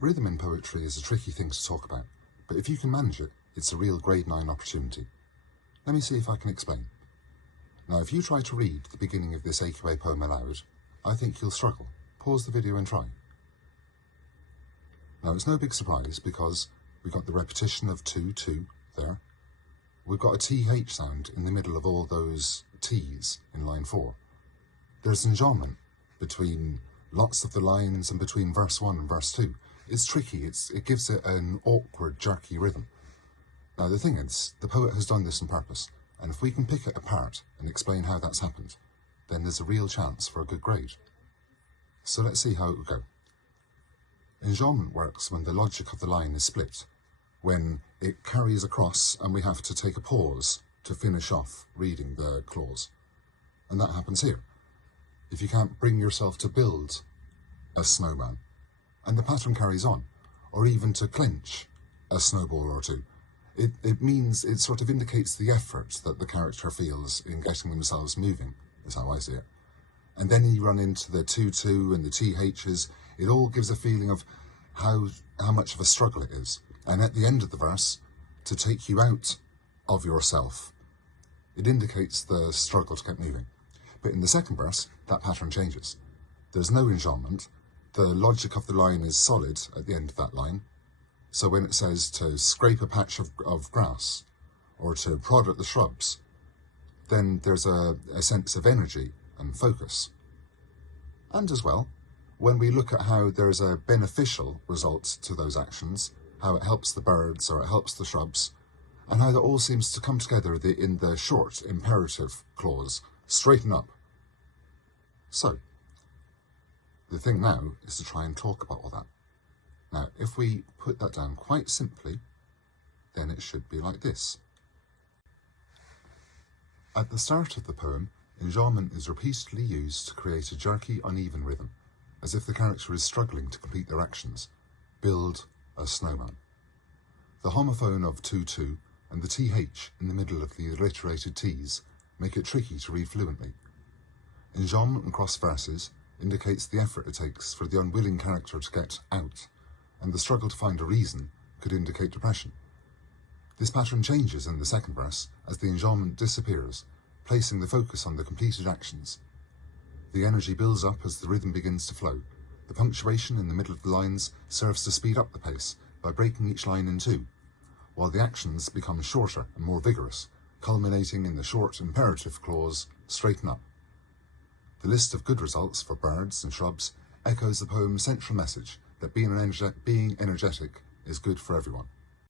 Rhythm in poetry is a tricky thing to talk about, but if you can manage it, it's a real grade 9 opportunity. Let me see if I can explain. Now, if you try to read the beginning of this AQA poem aloud, I think you'll struggle. Pause the video and try. Now, it's no big surprise because we've got the repetition of 2, 2 there. We've got a TH sound in the middle of all those T's in line 4. There's enjambment between lots of the lines and between verse 1 and verse 2. It's tricky, it gives it an awkward, jerky rhythm. Now the thing is, the poet has done this on purpose, and if we can pick it apart and explain how that's happened, then there's a real chance for a good grade. So let's see how it would go. Enjambment works when the logic of the line is split, when it carries across and we have to take a pause to finish off reading the clause. And that happens here. If you can't bring yourself to build a snowman, and the pattern carries on, or even to clinch a snowball or two, it means, it sort of indicates the effort that the character feels in getting themselves moving, is how I see it. And then you run into the 2-2 and the THs, it all gives a feeling of how much of a struggle it is. And at the end of the verse, to take you out of yourself, it indicates the struggle to get moving. But in the second verse, that pattern changes. There's no enjambment. The logic of the line is solid at the end of that line. So when it says to scrape a patch of grass or to prod at the shrubs, then there's a sense of energy and focus. And as well, when we look at how there's a beneficial result to those actions, how it helps the birds or it helps the shrubs, and how that all seems to come together in the short imperative clause, straighten up. So, the thing now is to try and talk about all that. Now, if we put that down quite simply, then it should be like this. At the start of the poem, enjambment is repeatedly used to create a jerky, uneven rhythm, as if the character is struggling to complete their actions. Build a snowman. The homophone of 2-2 and the TH in the middle of the alliterated T's make it tricky to read fluently. Enjambment and cross verses indicates the effort it takes for the unwilling character to get out, and the struggle to find a reason could indicate depression. This pattern changes in the second verse as the enjambment disappears, placing the focus on the completed actions. The energy builds up as the rhythm begins to flow. The punctuation in the middle of the lines serves to speed up the pace by breaking each line in two, while the actions become shorter and more vigorous, culminating in the short imperative clause, straighten up. The list of good results for birds and shrubs echoes the poem's central message that being energetic is good for everyone.